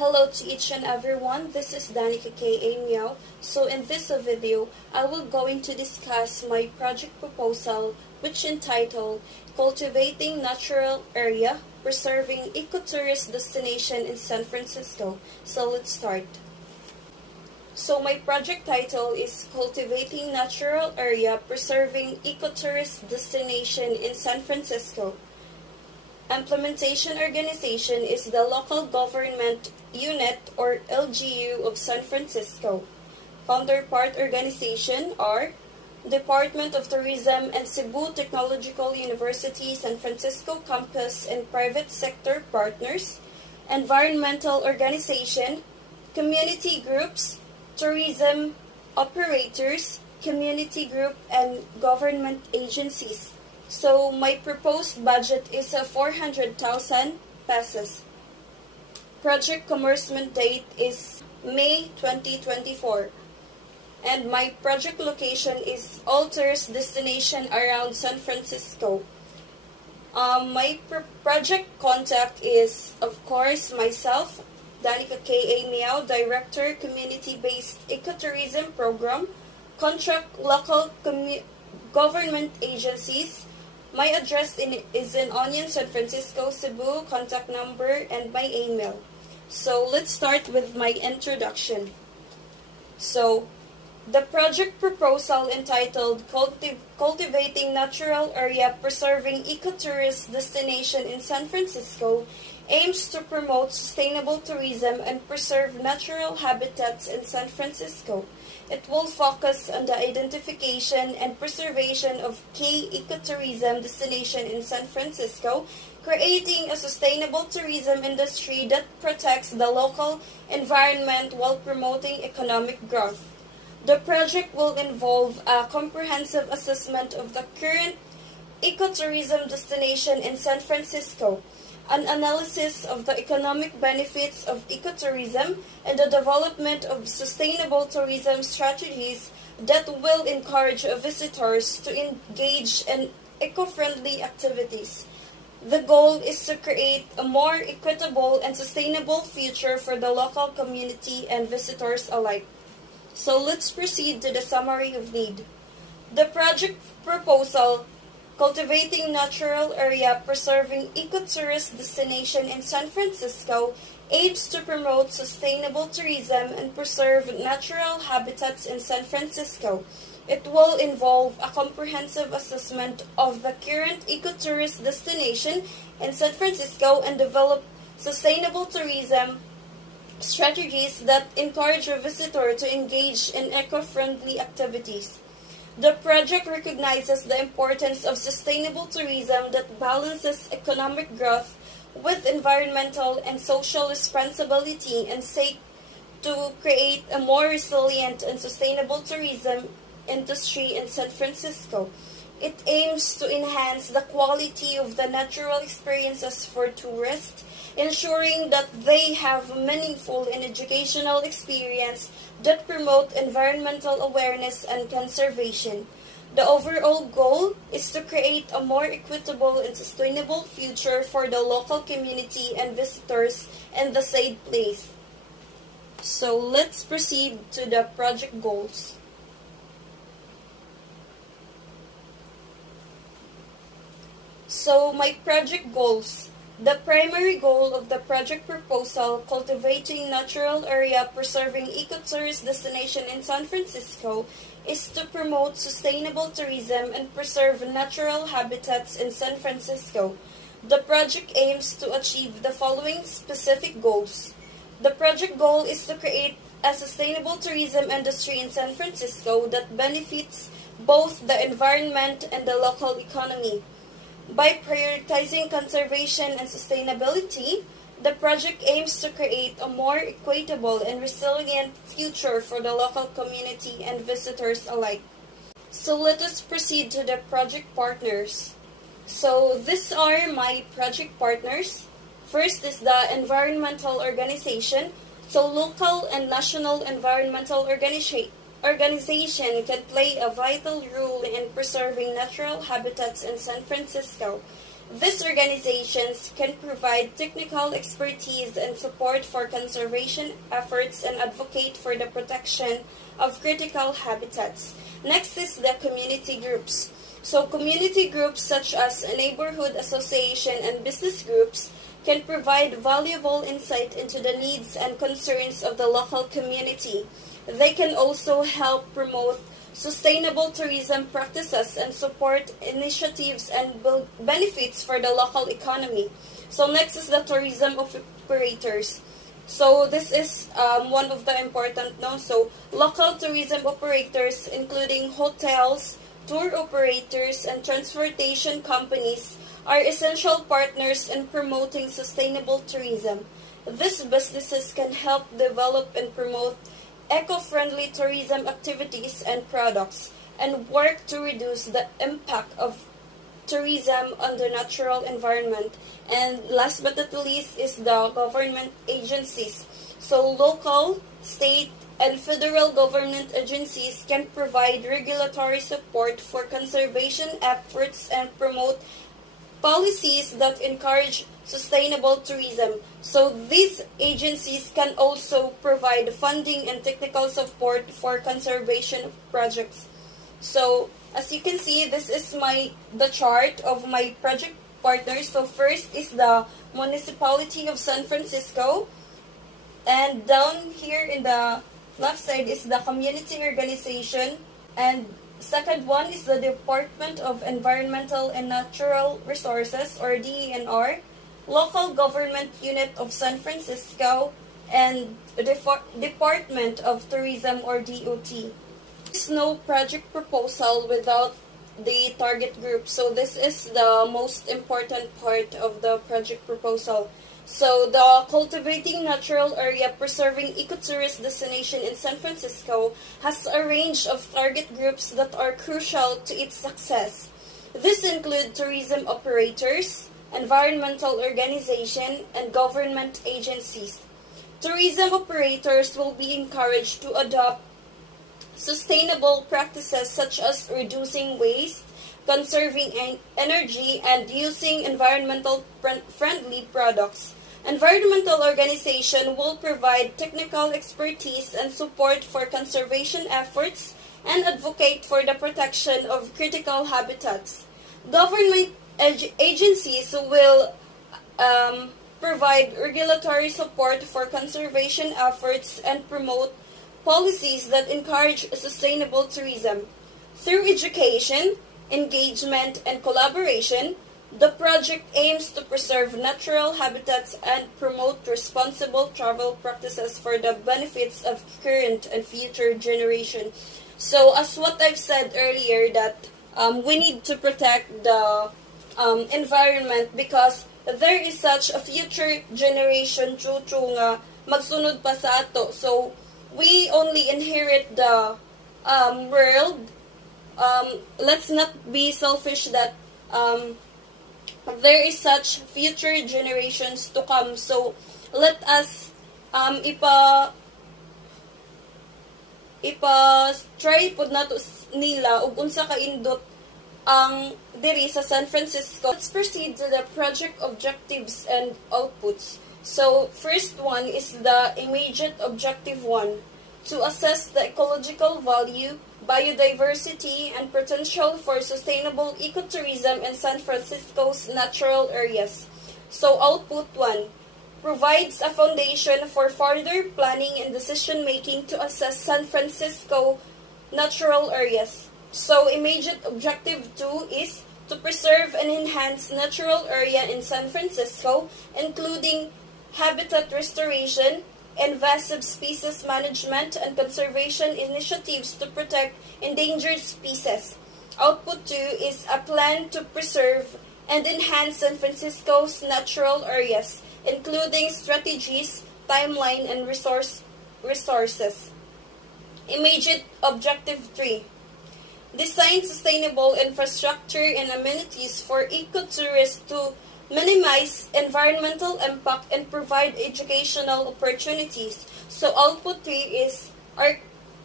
Hello to each and everyone. This is Danica K.A. Meow. So in this video, I will going to discuss my project proposal which entitled Cultivating Natural Area, Preserving Ecotourist Destination in San Francisco. So let's start. So my project title is Cultivating Natural Area, Preserving Ecotourist Destination in San Francisco. Implementation organization is the local government unit or LGU of San Francisco. Counterpart organization are Department of Tourism and Cebu Technological University San Francisco campus and private sector partners, environmental organization, community groups, tourism operators, community group, and government agencies. So my proposed budget is 400,000 pesos. Project commencement date is May 2024. And my project location is all tourist destination around San Francisco. My project contact is, of course, myself, Danica K.A. Meow, Director, Community-Based Ecotourism Program, contract local government agencies. My address is in Onion, San Francisco, Cebu, contact number, and my email. So let's start with my introduction. So, the project proposal entitled Cultivating Natural Area, Preserving Ecotourist Destination in San Francisco aims to promote sustainable tourism and preserve natural habitats in San Francisco. It will focus on the identification and preservation of key ecotourism destinations in San Francisco, creating a sustainable tourism industry that protects the local environment while promoting economic growth. The project will involve a comprehensive assessment of the current ecotourism destination in San Francisco, an analysis of the economic benefits of ecotourism, and the development of sustainable tourism strategies that will encourage visitors to engage in eco-friendly activities. The goal is to create a more equitable and sustainable future for the local community and visitors alike. So let's proceed to the summary of need. The project proposal Cultivating Natural Area, Preserving Ecotourist Destination in San Francisco aims to promote sustainable tourism and preserve natural habitats in San Francisco. It will involve a comprehensive assessment of the current ecotourist destination in San Francisco and develop sustainable tourism strategies that encourage a visitor to engage in eco-friendly activities. The project recognizes the importance of sustainable tourism that balances economic growth with environmental and social responsibility and seeks to create a more resilient and sustainable tourism industry in San Francisco. It aims to enhance the quality of the natural experiences for tourists, ensuring that they have meaningful and educational experience that promote environmental awareness and conservation. The overall goal is to create a more equitable and sustainable future for the local community and visitors in the said place. So let's proceed to the project goals. So my project goals. The primary goal of the project proposal, Cultivating Natural Area, Preserving Ecotourist Destination in San Francisco, is to promote sustainable tourism and preserve natural habitats in San Francisco. The project aims to achieve the following specific goals. The project goal is to create a sustainable tourism industry in San Francisco that benefits both the environment and the local economy. By prioritizing conservation and sustainability, the project aims to create a more equitable and resilient future for the local community and visitors alike. So let us proceed to the project partners. So these are my project partners. First is the environmental organization. So local and national environmental organization can play a vital role in preserving natural habitats in San Francisco. These organizations can provide technical expertise and support for conservation efforts and advocate for the protection of critical habitats. Next is the community groups. So community groups such as a neighborhood association and business groups can provide valuable insight into the needs and concerns of the local community. They can also help promote sustainable tourism practices and support initiatives and benefits for the local economy. So next is the tourism operators. So this is one of the important now. So local tourism operators including hotels, tour operators, and transportation companies are essential partners in promoting sustainable tourism. These businesses can help develop and promote eco-friendly tourism activities and products and work to reduce the impact of tourism on the natural environment. And last but not least is the government agencies. So local, state, and federal government agencies can provide regulatory support for conservation efforts and promote policies that encourage sustainable tourism. So these agencies can also provide funding and technical support for conservation projects. So as you can see, this is the chart of my project partners. So first is the Municipality of San Francisco, and down here in the left side is the community organization, and second one is the Department of Environmental and Natural Resources, or DENR, Local Government Unit of San Francisco, and the Department of Tourism, or DOT. There is no project proposal without the target group. So this is the most important part of the project proposal. So the Cultivating Natural Area Preserving Ecotourist Destination in San Francisco has a range of target groups that are crucial to its success. These include tourism operators, environmental organizations, and government agencies. Tourism operators will be encouraged to adopt sustainable practices such as reducing waste, conserving energy, and using environmental friendly products. Environmental organization will provide technical expertise and support for conservation efforts and advocate for the protection of critical habitats. Government agencies will provide regulatory support for conservation efforts and promote policies that encourage sustainable tourism. Through education, engagement, and collaboration, the project aims to preserve natural habitats and promote responsible travel practices for the benefits of current and future generations. So, as what I've said earlier, that we need to protect the environment because there is such a future generation nga magsunod pa sa ato. So, we only inherit the world. Let's not be selfish that there is such future generations to come. So let us try pud nato nila ug unsa ka indot ang diri sa San Francisco. Let's proceed to the project objectives and outputs. So first one is the immediate objective 1, to assess the ecological value, biodiversity, and potential for sustainable ecotourism in San Francisco's natural areas. So output 1 provides a foundation for further planning and decision-making to assess San Francisco natural areas. So immediate objective 2 is to preserve and enhance natural area in San Francisco, including habitat restoration, invasive species management, and conservation initiatives to protect endangered species. Output 2 is a plan to preserve and enhance San Francisco's natural areas, including strategies, timeline, and resources. Immediate objective 3. Design sustainable infrastructure and amenities for ecotourists to minimize environmental impact and provide educational opportunities. So output 3 is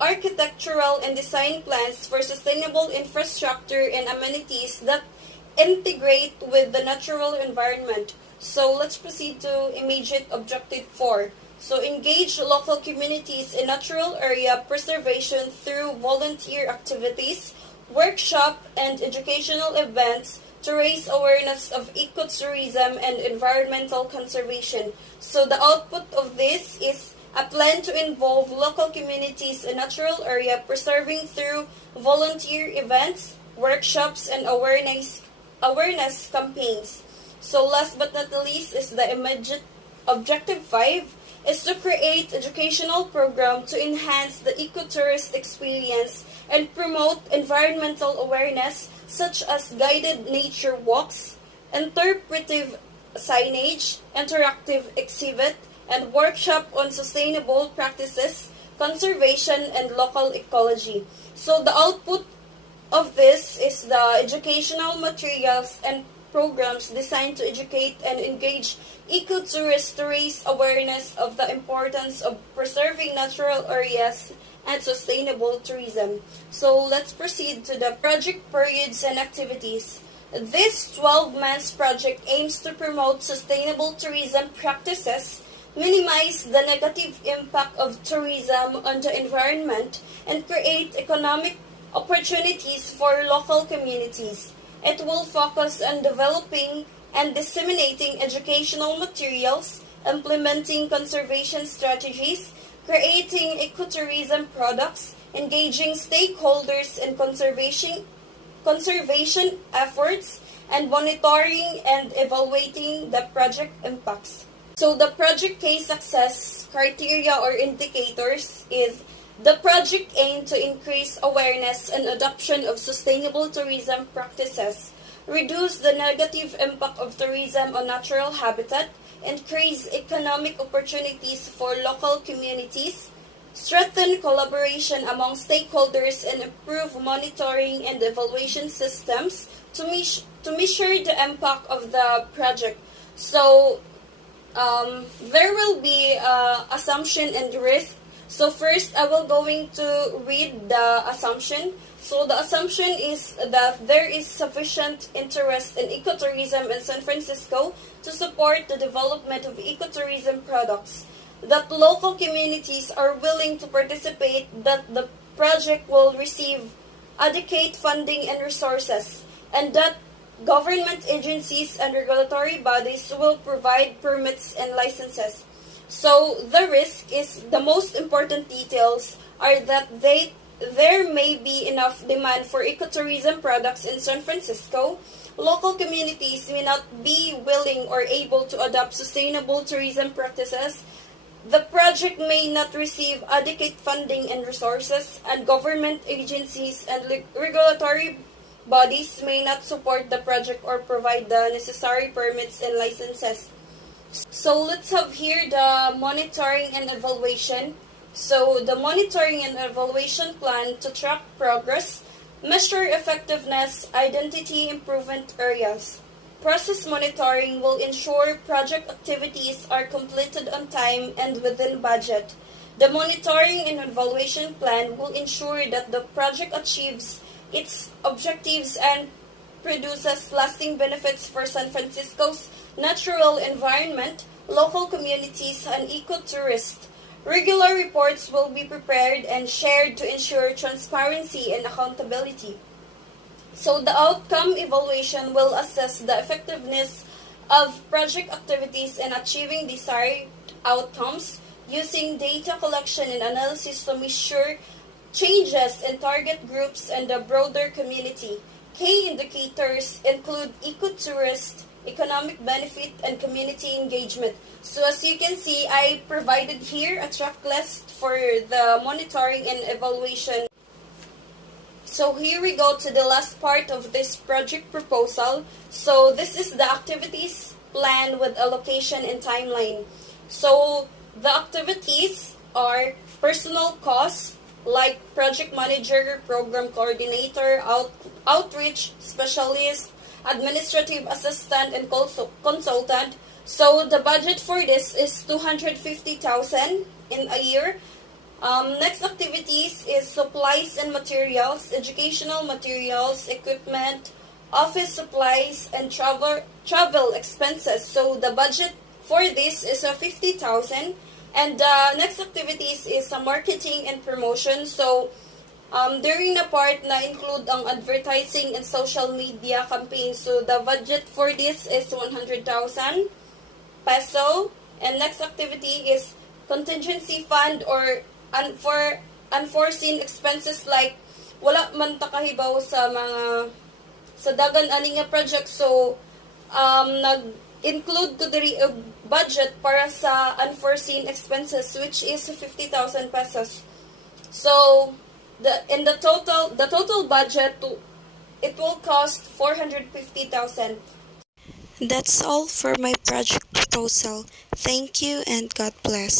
architectural and design plans for sustainable infrastructure and amenities that integrate with the natural environment. So let's proceed to immediate objective 4. So engage local communities in natural area preservation through volunteer activities, workshop, and educational events to raise awareness of ecotourism and environmental conservation. So the output of this is a plan to involve local communities in natural area preserving through volunteer events, workshops, and awareness campaigns. So last but not the least is the immediate objective 5 is to create educational program to enhance the ecotourist experience and promote environmental awareness such as guided nature walks, interpretive signage, interactive exhibit, and workshop on sustainable practices, conservation, and local ecology. So the output of this is the educational materials and programs designed to educate and engage ecotourists to raise awareness of the importance of preserving natural areas and sustainable tourism. So let's proceed to the project periods and activities. This 12-month project aims to promote sustainable tourism practices, minimize the negative impact of tourism on the environment, and create economic opportunities for local communities. It will focus on developing and disseminating educational materials, implementing conservation strategies, creating ecotourism products, engaging stakeholders in conservation efforts, and monitoring and evaluating the project impacts. So the project case success criteria or indicators is the project aimed to increase awareness and adoption of sustainable tourism practices, reduce the negative impact of tourism on natural habitat, increase economic opportunities for local communities, strengthen collaboration among stakeholders, and improve monitoring and evaluation systems to measure the impact of the project. So there will be assumption and risk. So first, I will going to read the assumption. So the assumption is that there is sufficient interest in ecotourism in San Francisco to support the development of ecotourism products, that local communities are willing to participate, that the project will receive adequate funding and resources, and that government agencies and regulatory bodies will provide permits and licenses. So the risk is the most important details are that there may be enough demand for ecotourism products in San Francisco. Local communities may not be willing or able to adopt sustainable tourism practices. The project may not receive adequate funding and resources, and government agencies and regulatory bodies may not support the project or provide the necessary permits and licenses. So let's have here the monitoring and evaluation. So the monitoring and evaluation plan to track progress, measure effectiveness, identity improvement areas. Process monitoring will ensure project activities are completed on time and within budget. The monitoring and evaluation plan will ensure that the project achieves its objectives and produces lasting benefits for San Francisco's natural environment, local communities, and ecotourists. Regular reports will be prepared and shared to ensure transparency and accountability. So the outcome evaluation will assess the effectiveness of project activities in achieving desired outcomes using data collection and analysis to measure changes in target groups and the broader community. Key indicators include ecotourist, economic benefit, and community engagement. So as you can see, I provided here a checklist for the monitoring and evaluation. So here we go to the last part of this project proposal. So this is the activities plan with allocation and timeline. So the activities are personal costs like project manager, program coordinator, outreach specialist, administrative assistant, and consultant. So the budget for this is $250,000 in a year. Next activities is supplies and materials, educational materials, equipment, office supplies, and travel expenses. So the budget for this is 50,000. And the next activities is marketing and promotion. So during the part na include ang advertising and social media campaigns. So the budget for this is 100,000 peso. And next activity is contingency fund or for unforeseen expenses like wala man ta kahibaw sa mga sa dagan ani nga project. So nag-include ko diri budget para sa unforeseen expenses which is 50,000 pesos. So the total budget it will cost 450,000. That's all for my project proposal. Thank you and God bless.